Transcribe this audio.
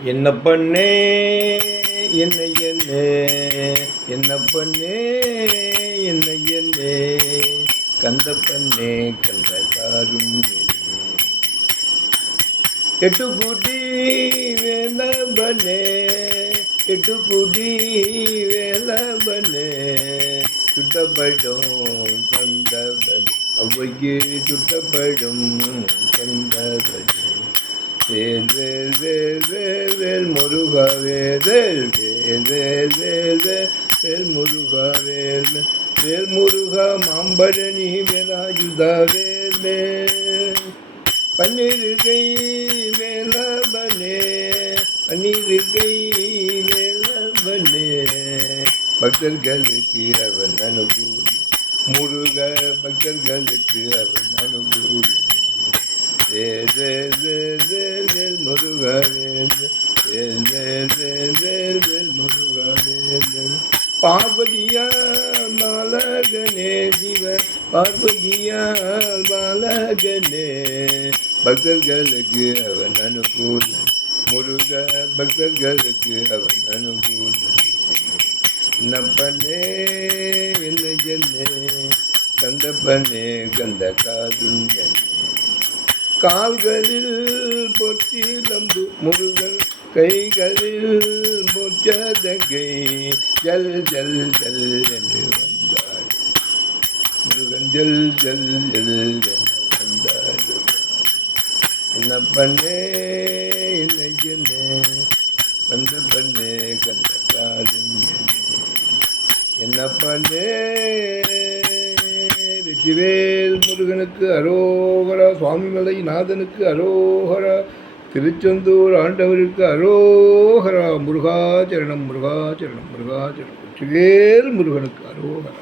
என்ன பண்ணே என்ன என்ன பண்ணே என்ன கந்த பண்ணே கந்த காரும் எட்டுக்குடி வேலபனே எட்டுக்குடி வேலபனே சுட்டப்படும் கந்தபன் அவைக்கு சுட்டப்படும் கந்தபன் வேல் வேல் வேல் வேல் வேல் முருகா வேல் வேல் வேல் வேல் வேல் வேல் வேல் முருகா வேல் வேல் முருகா மாம்பழனி வேலாயுதா வேல் வேல் பன்னிருகை வேலபனே பன்னிருகை வேலபனே பக்தர்களுக்கு அவன் அனுகூலம் முருக பக்தர்களுக்கு அவன் அனுகூலம் வேல் வேல் வேல் வேல் வேல் முருகா வேல் வேல் வேல் வேல் வேல் வேல் முருகா வேல் வேல் பார்வதியால் பாலகனே சிவ பார்வதியால் பாலகனே பக்தர்களுக்கு அவன் அனுகூலம் முருக பக்தர்களுக்கு அவன் அனுகூலம் என்ன பண்ணே என்ன கந்தப்பனே கந்த காருண்யனே கால்களில் பொற்றிலம்பு முருகன் கைகளில் முச்சதங்கை ஜல் ஜல் ஜல் என்று வந்தார் முருகன் ஜல் ஜல் ஜல் என்று வந்தார் என்ன பண்ணே என்ன கந்த பண்ணே கந்த காருண்யனே என்ன பண்ணே வெற்றிவேல் முருகனுக்கு அரோகரா சுவாமிமலை நாதனுக்கு அரோகரா திருச்செந்தூர் ஆண்டவருக்கு அரோகரா முருகாச்சரணம் முருகாச்சரணம் முருகாச்சரணம் வெற்றிவேல் முருகனுக்கு அரோகரா.